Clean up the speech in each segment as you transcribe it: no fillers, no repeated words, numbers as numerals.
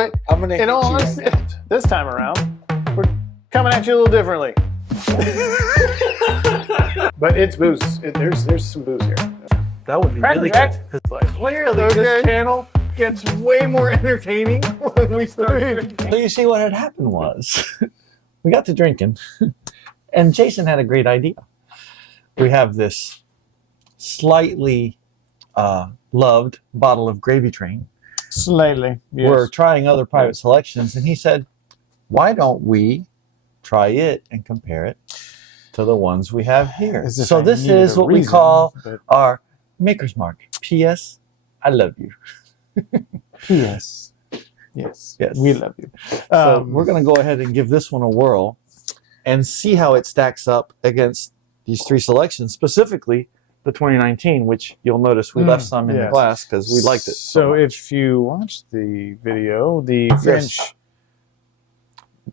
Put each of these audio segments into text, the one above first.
But I'm gonna in hit all you honesty, right now. this time around, we're coming at you a little differently. But it's booze. There's some booze here. That would be Cracker really Jack. good. Clearly, this channel gets way more entertaining when we start drinking. So you see what had happened was, we got to drinking, and Jason had a great idea. We have this slightly loved bottle of Gravey Train. Slightly, yes. We're trying other private selections, and he said, why don't we try it and compare it to the ones we have here? So this is what we call our Maker's Mark. P.S. I love you. P.S. Yes, we love you. So we're going to go ahead and give this one a whirl and see how it stacks up against these three selections, specifically the 2019, which you'll notice we left some in the glass because we liked it. So if you watch the video, the French...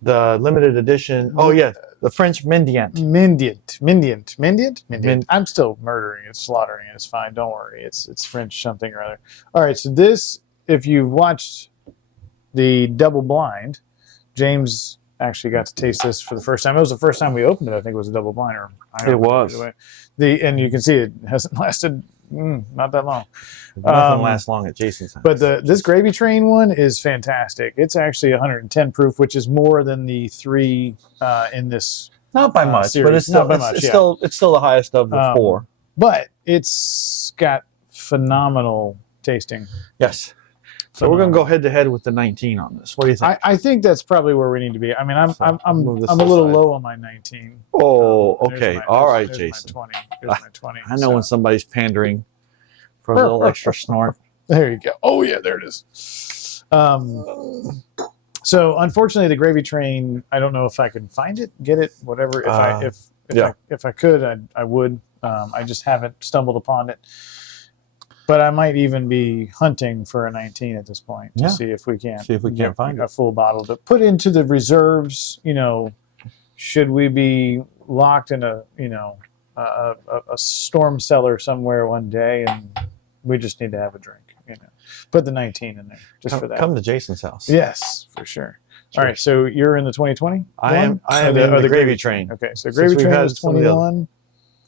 The limited edition. Oh, yeah. The French Mendiant. Mendiant. I'm still murdering it, slaughtering it. It's fine. Don't worry. It's French something or other. All right. So this, if you've watched the double blind, James actually got to taste this for the first time. It was the first time we opened it. I think it was a double blind. It was. And you can see it hasn't lasted not that long. Nothing lasts long at Jason's house. But this Gravey Train one is fantastic. It's actually 110 proof, which is more than the three in this. Not by much, series. but it's still it's still the highest of the four. But it's got phenomenal tasting. Yes. So we're going to go head to head with the 19 on this. What do you think? I think that's probably where we need to be. I mean, I'm a little low on my 19. Oh, okay. All right, Jason. My 20. There's my 20. I know when somebody's pandering for a little extra snort. There you go. Oh yeah, there it is. So unfortunately, the Gravey Train. I don't know if I can find it, get it, whatever. If I could, I would. I just haven't stumbled upon it. But I might even be hunting for a 19 at this point to see if we can find a full bottle to put into the reserves. You know, should we be locked in a storm cellar somewhere one day and we just need to have a drink? You know, put the 19 in there just for that. Come to Jason's house. Yes, for sure. All right, so you're in the 2020. I am in the Gravey Train. Okay, so Gravey Train is 21.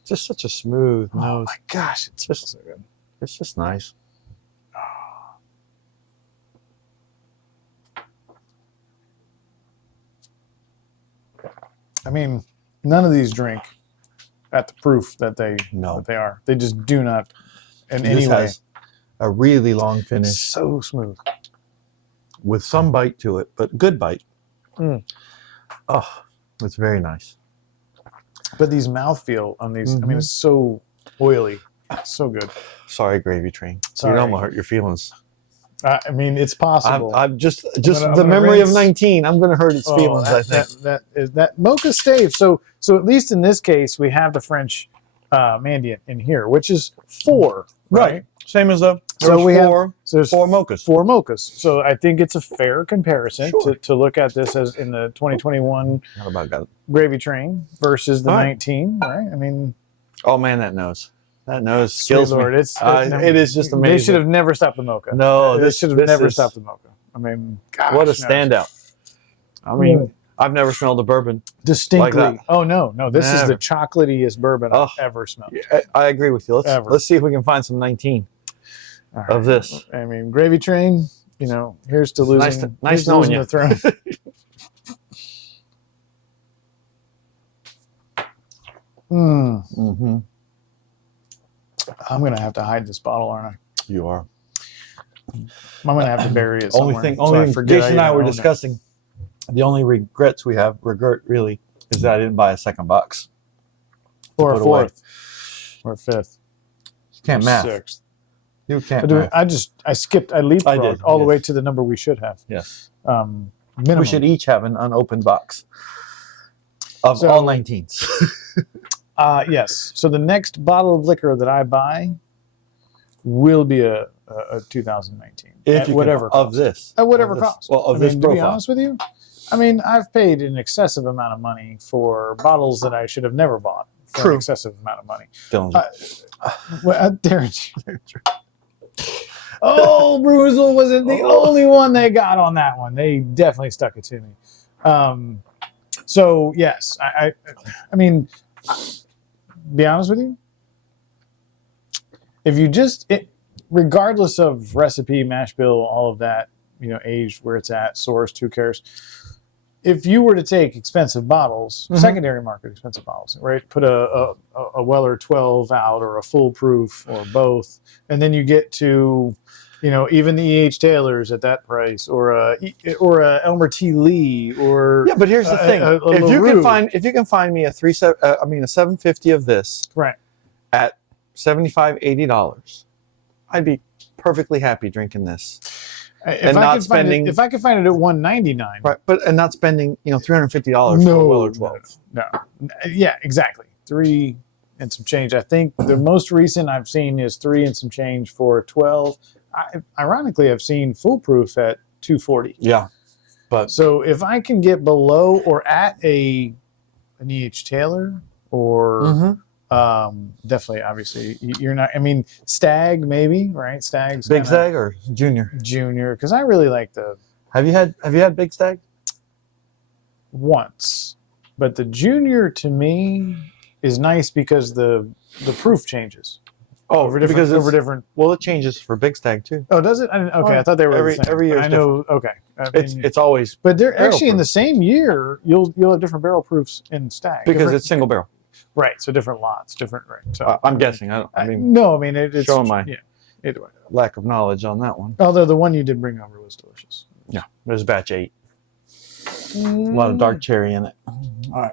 Just such a smooth nose. Oh my gosh, it's just so good. It's just nice. I mean, none of these drink at the proof that they are. They just do not in any way. Has a really long finish. So smooth. With some bite to it, but good bite. Oh, it's very nice. But these mouthfeel on these, I mean, it's so oily. So good. Sorry, Gravey Train. Sorry. You know I'm gonna hurt your feelings. I mean, it's possible. I'm just the memory of 19. I'm gonna hurt its feelings. I think that is that Mocha Stave. So at least in this case, we have the French Mendiant in here, which is 4, right? Same as the so we four. Have, so there's 4 mochas. 4 mochas. So I think it's a fair comparison to look at this as in the 2021 Gravey Train versus the 19, right? I mean, oh man, that nose. That nose kills me. It is just amazing. They should have never stopped the Mocha. No, they should have never stopped the Mocha. I mean, gosh, what a standout. I mean, I've never smelled a bourbon distinctly. Like that. Oh no, this is the chocolatiest bourbon I've ever smelled. I agree with you. Let's see if we can find some 19 of this. I mean, Gravey Train. You know, here's to losing. Nice knowing you. The throne. I'm going to have to hide this bottle, aren't I? You are. I'm going to have to bury it somewhere. Only thing Jason and I were discussing, the only regret really is that I didn't buy a second box. Or a fourth. Or a fifth. You can't math. Sixth. You can't math. I leapfrogged all the way to the number we should have. Yes. Minimum. We should each have an unopened box of all 19s. Yes. So the next bottle of liquor that I buy will be a 2019. At whatever cost. Of this. At whatever cost. Well, of this profile. To be honest with you, I mean, I've paid an excessive amount of money for bottles that I should have never bought for an excessive amount of money. Dylan. Darren. Oh, Bruzel wasn't the only one they got on that one. They definitely stuck it to me. So yes, I mean, be honest with you. If you regardless of recipe, mash bill, all of that, age, where it's at, source, who cares? If you were to take expensive bottles, secondary market expensive bottles, right? Put a Weller 12 out or a Foolproof or both, and then you get to, even the E.H. Taylor's at that price, or a Elmer T. Lee, or yeah. But here's the thing: if you can find me a 750 of this, right, at $75-$80, I'd be perfectly happy drinking this. If I could find it at $199, right? And not spending $350 for a Weller 12. No, yeah, exactly. 3 and some change. I think the most recent I've seen is 3 and some change for 12. Ironically, I've seen Foolproof at $240. Yeah, but so if I can get below or at an E.H. Taylor or definitely, obviously, you're not. I mean, Stag maybe, right? Stag's Big Stag or Junior? Junior, because I really like the. Have you had Big Stag? Once, but the Junior to me is nice because the proof changes. Oh, over different. Well, it changes for Big Stag too. Oh, does it? I thought they were every year. I know. Okay, it's always. But they're actually in the same year. You'll have different barrel proofs in Stag because it's single barrel. Right, so different lots, different. Right, so I'm guessing. No, it's showing my either way. Lack of knowledge on that one. Although the one you did bring over was delicious. Yeah, there's batch 8. A lot of dark cherry in it. All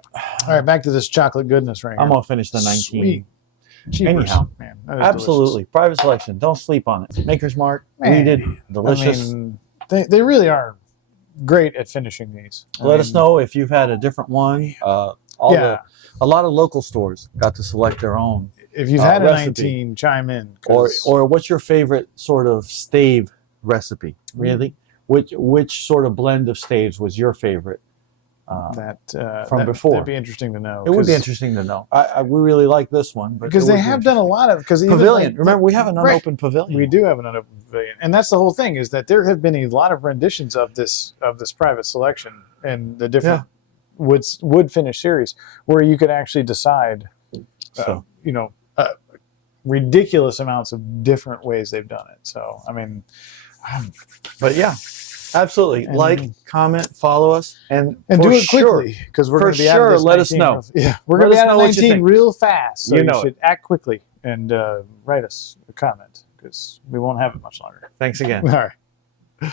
right, back to this chocolate goodness right here. I'm gonna finish the 19. Sweet. Jeepers. Anyhow, man, absolutely delicious. Private selection. Don't sleep on it. Maker's Mark, weeded, delicious. I mean, they really are great at finishing these. Let us know if you've had a different one. A lot of local stores got to select their own. If you've had a recipe. 19, chime in. Or what's your favorite sort of stave recipe? Really? Which sort of blend of staves was your favorite from before? That'd be interesting to know. It would be interesting to know. We really like this one. Because they have done a lot of... Pavilion. Remember, we have an unopened pavilion. We do have an unopened pavilion. And that's the whole thing, is that there have been a lot of renditions of this private selection and the different... wood finish series where you could actually decide ridiculous amounts of different ways they've done it. So I mean, but yeah, absolutely. Like, comment, follow us, and do it quickly, because we're going to be out of this 19. Let us know. Yeah, we're going to be out of 19 real fast. So you should act quickly and write us a comment, because we won't have it much longer. Thanks again. All right.